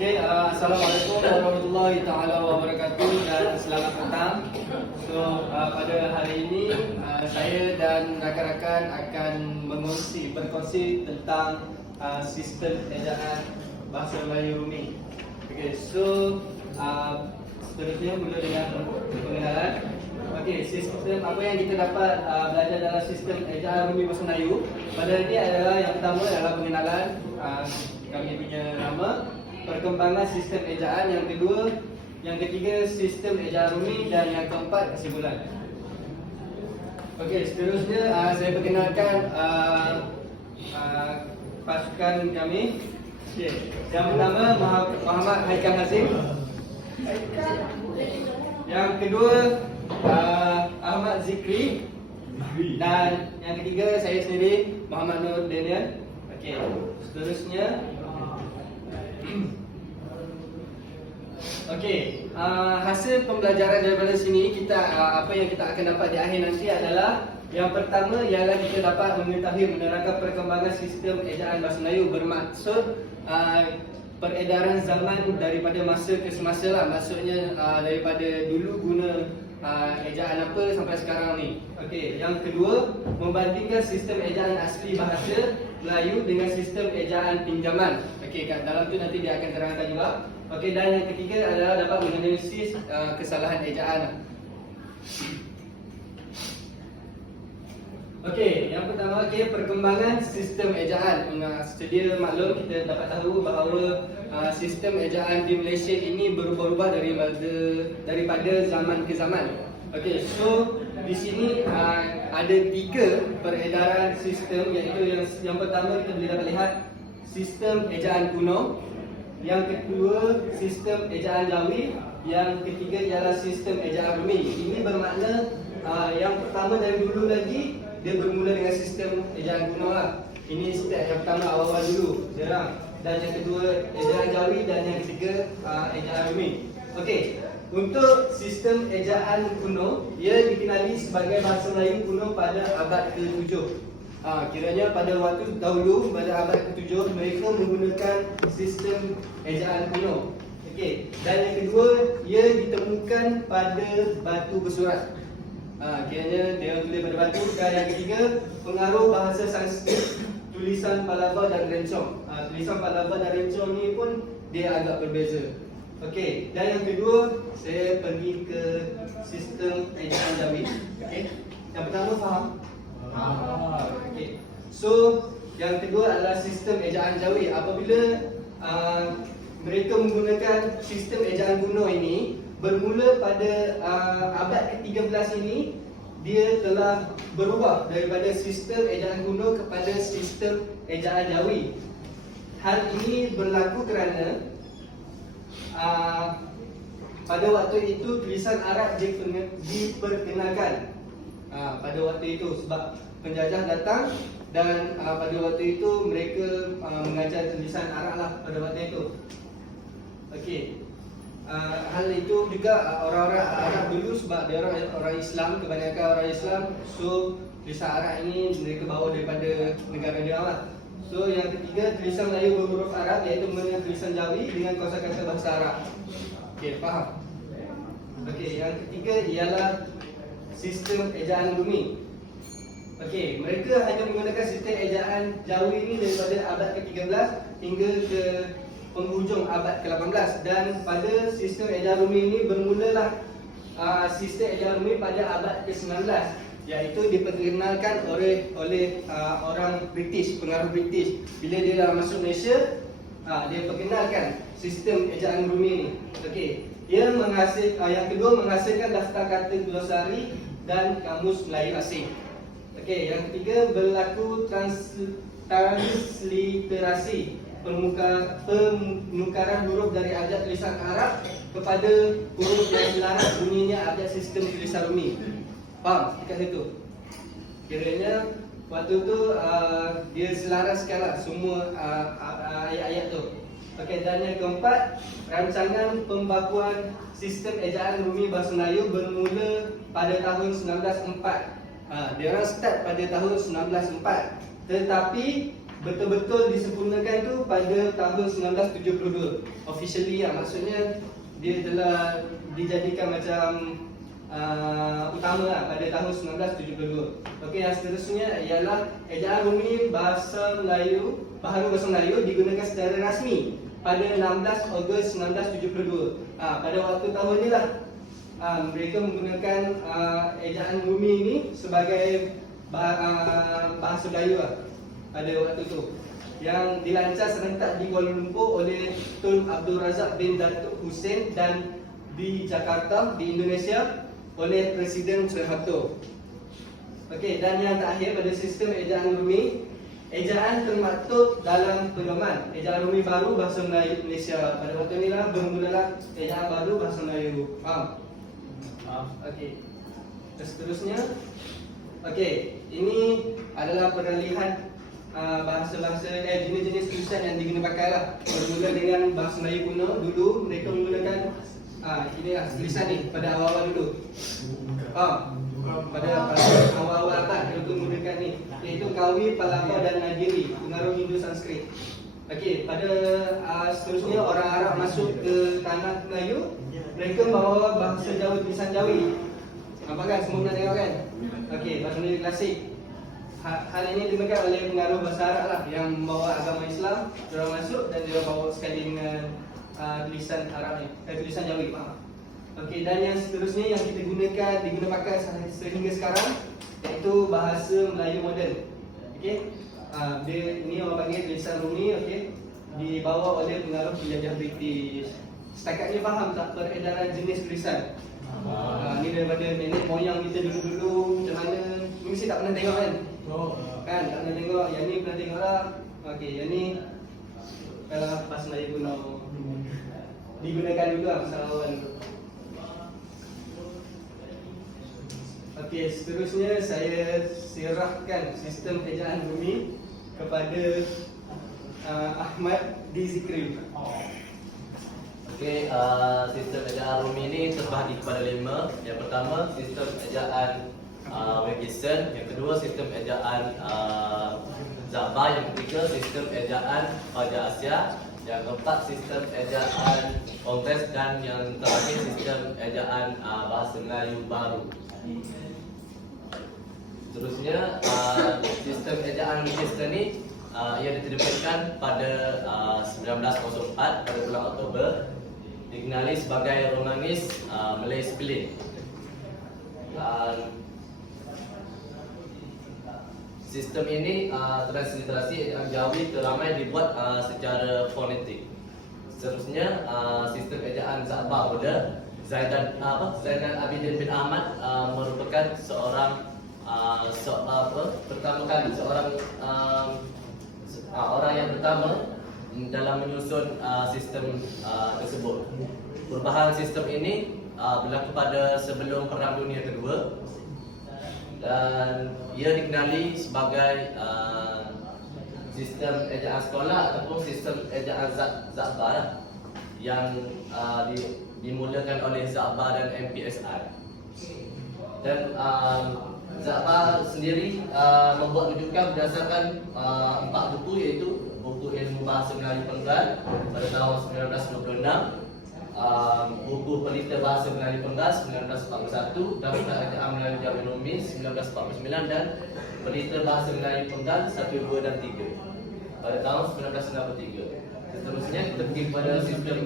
Assalamualaikum warahmatullahi taala wabarakatuh dan selamat datang. Pada hari ini saya dan rakan-rakan akan berkongsi tentang sistem ejaan bahasa Melayu Rumi. Seterusnya mula dengan pengenalan. Sistem apa yang kita dapat belajar dalam sistem ejaan Rumi bahasa Melayu pada hari ini adalah yang pertama adalah pengenalan kami punya nama, perkembangan sistem ejaan, yang ketiga sistem ejaan Rumi, dan yang keempat kesimpulan. Seterusnya saya perkenalkan pasukan kami. Yang pertama Muhammad Haikal Hazim. Yang kedua Ahmad Zikri. Dan yang ketiga saya sendiri, Muhammad Nur Daniel. Seterusnya hasil pembelajaran daripada sini apa yang kita akan dapat di akhir nanti adalah yang pertama ialah kita dapat mengetahui menerangkan perkembangan sistem ejaan bahasa Melayu, bermaksud peredaran zaman daripada masa ke semasa lah. Maksudnya daripada dulu guna ejaan apa sampai sekarang ni. Yang kedua, membandingkan sistem ejaan asli bahasa Melayu dengan sistem ejaan pinjaman. Kat dalam tu nanti dia akan terangkan juga. Dan yang ketiga adalah dapat menganalisis kesalahan ejaan. Yang pertama perkembangan sistem ejaan. Sedia maklum kita dapat tahu bahawa sistem ejaan di Malaysia ini berubah-ubah daripada zaman ke zaman. Di sini ada 3 peredaran sistem, iaitu yang pertama kita boleh dapat lihat sistem ejaan kuno, yang kedua sistem ejaan Jawi, yang ketiga ialah sistem ejaan Rumi. Ini bermakna yang pertama dari dulu lagi dia bermula dengan sistem ejaan kuno lah. Ini step yang pertama awal-awal dulu, dan yang kedua ejaan Jawi, dan yang ketiga ejaan Rumi. Untuk sistem ejaan kuno, ia dikenali sebagai bahasa Melayu kuno pada abad ke-7. Kiranya pada waktu dahulu, pada abad ke-7, mereka menggunakan sistem ejaan kuno. Dan yang kedua, ia ditemukan pada batu bersurat. Kiranya dia tulis pada batu. Dan yang ketiga, pengaruh bahasa Sanskrit, tulisan Pallava dan Rencong. Tulisan Pallava dan Rencong ni pun dia agak berbeza. Dan yang kedua, saya pergi ke sistem ejaan Jawi. Yang pertama faham? Yang kedua adalah sistem ejaan Jawi. Apabila mereka menggunakan sistem ejaan kuno ini, bermula pada abad ke-13 ini, dia telah berubah daripada sistem ejaan kuno kepada sistem ejaan Jawi. Hal ini berlaku kerana pada waktu itu tulisan Arab diperkenalkan. Pada waktu itu sebab penjajah datang, dan pada waktu itu mereka mengajar tulisan Arab lah pada waktu itu. Hal itu juga orang-orang Arab dulu, sebab dia orang Islam, kebanyakan orang Islam. Tulisan Arab ini mereka bawa daripada negara dia lah. Yang ketiga, tulisan Melayu berhuruf Arab, iaitu menggunakan tulisan Jawi dengan kosakata bahasa Arab. Faham? Yang ketiga ialah sistem ejaan Rumi. Mereka hanya menggunakan sistem ejaan Jawi ini daripada abad ke-13 hingga ke penghujung abad ke-18. Dan pada sistem ejaan Rumi ini bermulalah sistem ejaan Rumi pada abad ke-19, iaitu diperkenalkan oleh orang British, pengaruh British. Bila dia dah masuk Malaysia, dia perkenalkan sistem ejaan Rumi ini. Yang kedua, menghasilkan daftar kata glosari dan kamus Melayu asing. Yang ketiga, berlaku transliterasi, penukaran huruf dari abjad tulisan Arab kepada huruf yang selaras bunyinya abjad sistem tulisan Rumi. Faham kat situ? Kiranya waktu tu dia selaraskanlah semua ayat-ayat tu. Dan yang keempat, rancangan pembakuan sistem ejaan Rumi bahasa Melayu bermula pada tahun 1904. Dia orang start pada tahun 1904. Tetapi betul-betul disempurnakan tu pada tahun 1972. Officially lah, maksudnya dia telah dijadikan macam utama lah pada tahun 1972. Okey, yang seterusnya ialah ejaan Rumi bahasa Melayu, Baharu Bahasa Melayu digunakan secara rasmi pada 16 Ogos 1972. Pada waktu tahun ni lah mereka menggunakan ejaan Rumi ini sebagai bahasa Melayu lah pada waktu tu, yang dilancar serentak di Kuala Lumpur oleh Tun Abdul Razak bin Datuk Hussein dan di Jakarta di Indonesia oleh Presiden Soeharto. Okey, dan yang terakhir pada sistem ejaan Rumi, ejaan termaktub dalam pedoman ejaan Rumi baru bahasa Melayu Malaysia. Pada waktu inilah bermulalah ejaan baru bahasa Melayu. Okey. Seterusnya, okey, ini adalah peralihan bahasa-bahasa jenis-jenis tulisan yang digunakan pakailah. Bermula dengan bahasa Melayu kuno. Dulu mereka menggunakan inilah tulisan ni pada awal-awal dulu. Pada awal-awal abad mereka menggunakan ni, iaitu Kawi, Palapa dan Nadiri, pengaruh Hindu Sanskrit. Okey, pada seterusnya orang Arab masuk ke tanah Melayu, mereka bawa bahasa Jawa, tulisan Jawi. Nampak kan? Semua pernah tengok kan? Okey, bahasa Melayu klasik. Hal ini dimakan oleh pengaruh bahasa Arab lah, yang membawa agama Islam. Diorang masuk dan dia bawa sekali dengan tulisan Arab ni, tulisan Jawi. Okey, dan yang seterusnya yang kita digunakan pakai sehingga sekarang, iaitu bahasa Melayu moden. Okey, ini orang panggil tulisan Rumi. Okey, dibawa oleh pengaruh penjajah British. Setakat ni faham tak peredaran jenis tulisan? Ni daripada nenek moyang kita dulu-dulu macam mana? Mesti tak pernah tengok kan? Kan tak pernah tengok. Yang ni pernah tengok lah. Okey, yang ni bahasa Melayu kuno digunakan dulu lah masa awal. Okey, seterusnya saya serahkan sistem ejaan Rumi kepada Ahmad di Zikri. Okey, sistem ejaan Rumi ini terbahagi kepada 5. Yang pertama, sistem ejaan Wilkinson. Yang kedua, sistem ejaan Zaba. Yang ketiga, sistem ejaan Raja Asia. Yang keempat, sistem ejaan Kongres. Dan yang terakhir, sistem ejaan Bahasa Melayu Baru. Seterusnya, sistem ejaan Wilkinson ini ia diterbitkan pada 1904 pada bulan Oktober. Dikenali sebagai Romanis Malay Spelling. Sistem ini transliterasi ejaan Jawi teramai dibuat secara fonetik. Seterusnya, sistem ejaan Zaba Muda. Zaidan Abidin bin Ahmad merupakan seorang pertama kali orang yang pertama dalam menyusun sistem tersebut. Perubahan sistem ini berlaku pada sebelum Perang Dunia Kedua dan ia dikenali sebagai sistem ejaan sekolah ataupun sistem ejaan Zaba yang dimulakan oleh Zaba dan MPSI. Dan Zaba sendiri membuat rujukan berdasarkan 4 buku, iaitu buku ilmu bahasa Melayu Penggal pada tahun 1926, buku pelita bahasa Melayu Penggal 1941, daftar ejaan Melayu Jawi Rumi 1949 dan pelita bahasa Melayu Penggal 1, 2 dan 3 pada tahun 1993. Seterusnya kita pergi kepada sistem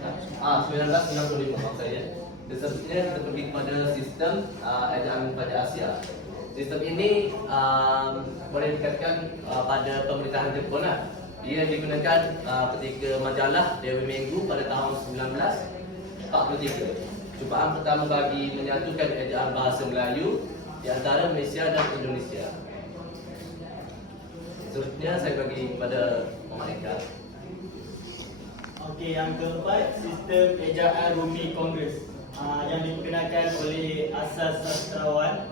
1995 maksud saya. Seterusnya kita pergi kepada sistem ejaan Raja Asia. Sistem ini boleh dikatakan pada pemerintahan Jepun lah. Ia digunakan ketika majalah Dewi Minggu pada tahun 1943. Cubaan pertama bagi menyatukan ejaan bahasa Melayu di antara Malaysia dan Indonesia. Seterusnya saya bagi kepada Muhammad Iqbal. Okey, yang keempat, sistem ejaan Rumi Kongres yang diperkenalkan oleh Asas Sastrawan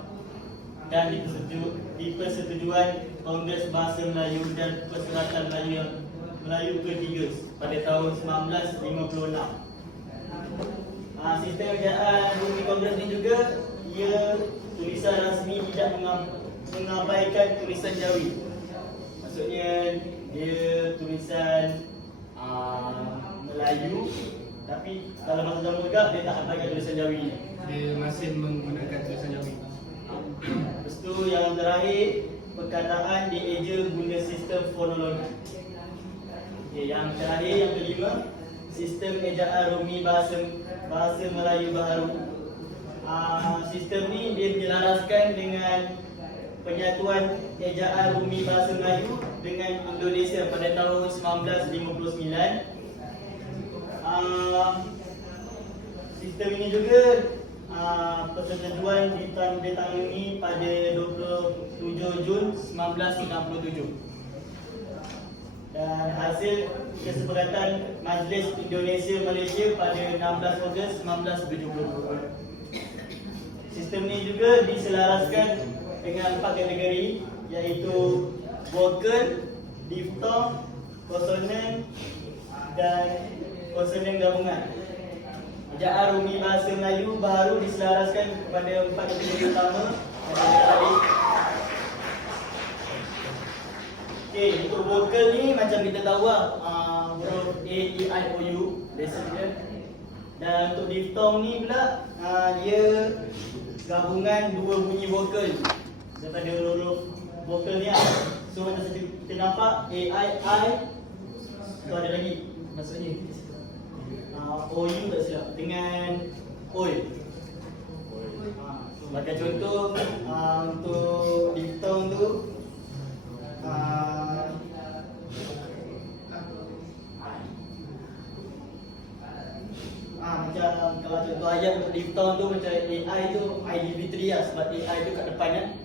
dan dipersetujuan Kongres Bahasa Melayu dan Perseratan Melayu ketiga pada tahun 1956. Sistem ejaan Rumi Kongres ini juga tulisan rasmi tidak mengabaikan tulisan Jawi. maksudnya dia tulisan Melayu, tapi dalam masa zaman juga dia tak pakai tulisan Jawi ni. Dia masih menggunakan tulisan Jawi. Lepas tu yang terakhir, perkataan dieja guna sistem fonologi. Okay, yang terakhir, yang kelima, sistem ejaan Rumi bahasa Melayu baharu. Sistem ni dia menyelaraskan dengan penyatuan ejaan Rumi bahasa Melayu dengan Indonesia pada tahun 1959. Sistem ini juga persetujuan ditangani pada 27 Jun 1967. Dan hasil kesepakatan Majlis Indonesia Malaysia pada 16 Ogos 1972. Sistem ini juga diselaraskan dengan 4 kategori, iaitu vokal, diftong, konsonan dan konsonan gabungan. Ejaan Rumi bahasa Melayu baharu diselaraskan kepada 4 kategori utama yang ada tadi. Okey, untuk vokal ni macam kita tahu lah, huruf A, E, I, O, U, lesson dia. Dan untuk diftong ni pula, dia gabungan dua bunyi vokal daripada huruf vokal ni lah. So macam kita nampak A, I, tu ada lagi maksudnya O, U tak silap dengan OI. Sebagai contoh, untuk diftong tu macam kalau contoh ayat untuk diftong tu macam AI tu IDV3 lah, sebab AI tu kat depan kan.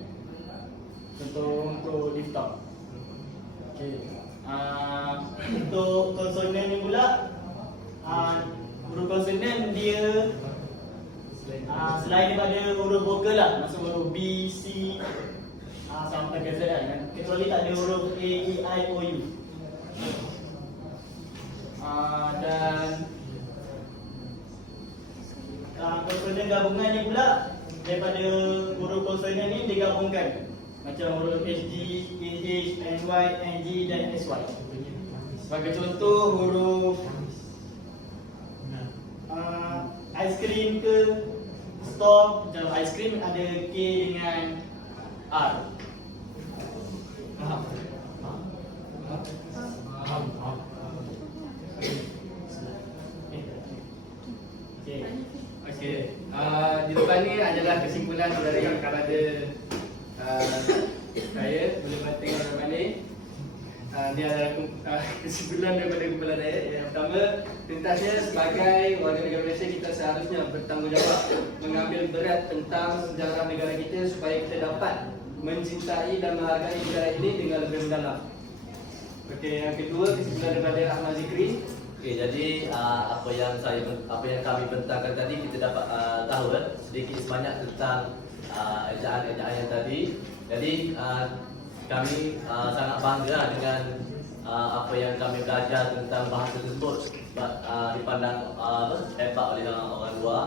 Untuk diftong. Okey. Untuk konsonan ni pula, huruf konsonan dia selain daripada huruf vokal lah, maksud huruf B, C sampai ke Z kan. Kecuali tak ada huruf A, E, I, O, U. Dan konsonan gabungan ni pula, daripada huruf konsonan ni digabungkan macam huruf HG, KH, NY, NG dan SY. Sebagai contoh, huruf aiskrim ke stop, macam aiskrim ada K dengan R. Faham? Okey. Di depan ni adalah kesimpulan dari kepada saya boleh tengok dalam ni. Dia adalah kesimpulan daripada kumpulan saya. Yang pertama, tuntasnya sebagai warga negara Malaysia, kita seharusnya bertanggungjawab mengambil berat tentang sejarah negara kita supaya kita dapat mencintai dan menghargai negara ini dengan lebih mendalam. Okey, yang kedua, kesimpulan daripada Ahmad Zikri. Okey, jadi apa yang kami bentangkan tadi, kita dapat tahu sedikit sebanyak tentang ejaan-ejaan yang tadi. Jadi kami sangat bangga dengan apa yang kami belajar tentang bahasa tersebut, dipandang hebat oleh orang luar.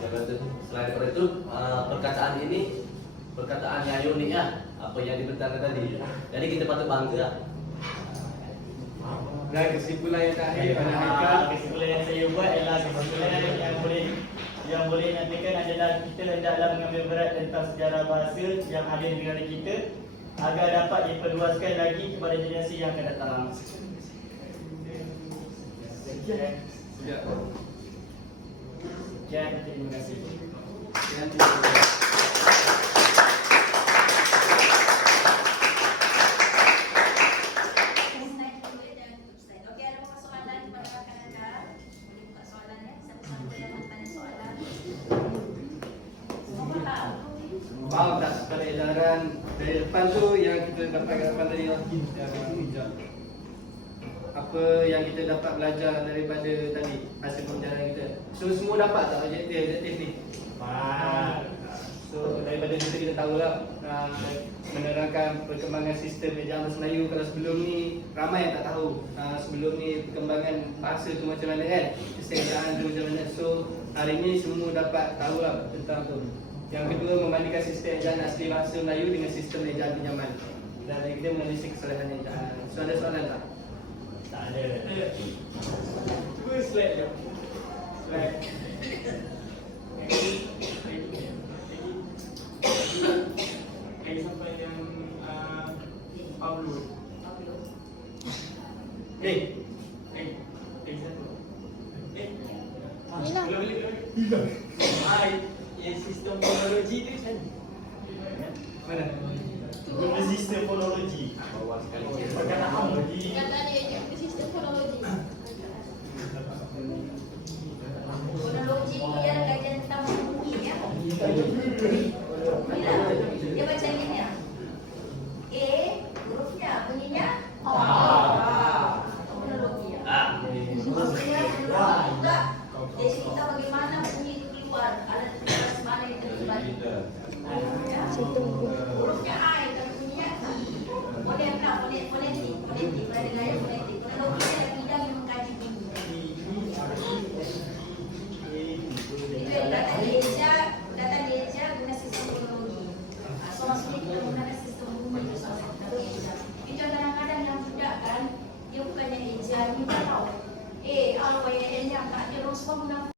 Selain daripada itu, perkataan ini perkataan yang unik lah, apa yang dibentangkan tadi. Jadi kita patut bangga. Dan kesimpulan yang terakhir pada Haikal. Kesimpulan yang saya buat ialah kesimpulan yang boleh nyatakan adalah kita hendaklah mengambil berat tentang sejarah bahasa yang ada di negara kita agar dapat diperluaskan lagi kepada generasi yang akan datang. Sekian, terima kasih. Okey, ada apa soalan kepada rakan-rakan? Boleh buka soalannya. Siapa-siapa yang nak tanya soalan? Semua faham? Faham tak pada edaran dari depan tu yang kita dapat kat depan tadi lah. Apa yang kita dapat belajar daripada tadi, hasil pembelajaran kita. So semua dapat tak objektif ni? So daripada situ kita tahulah menerangkan perkembangan sistem ejaan bahasa Melayu. Kalau sebelum ni ramai yang tak tahu sebelum ni perkembangan bahasa tu macam mana kan, sistem ejaan tu macam mana. So hari ni semua dapat tahulah tentang tu. Yang kedua, membandingkan sistem ejaan asli bahasa Melayu dengan sistem ejaan pinjaman. Dan kita menelisik kesalahan ejaan. So ada soalan tak? Tak ada. Cuba slide je. Slide. Lagi sampai yang upload. Lagi satu. Hilang. Boleh. Yang sistem fonologi tu macam mana? Mana? Guna sistem fonologi. Pakai nama di Kata dia ke sistem fonologi. Fonologi itu ialah kajian tentang bunyi ya. Bila dia baca gini ya. A hurufnya bunyinya A. Fonologi ya. Maksudnya fonologi juga dia cerita bagaimana bunyi itu keluar, ada tugas mana yang terlibat. Ya. Hurufnya A dan bunyinya I. Fonetik, pada gaya fonetik. Fonologi adalah bidang yang mengkaji bunyi. Itu yang data Deja guna sistem fonologi. So maksudnya kita menggunakan sistem bunyi itu salah satu data Deja. Itu kadang-kadang yang budak kan, dia bukannya Deja, dia tahu. A, R, Y, N yang tak dia orang semua guna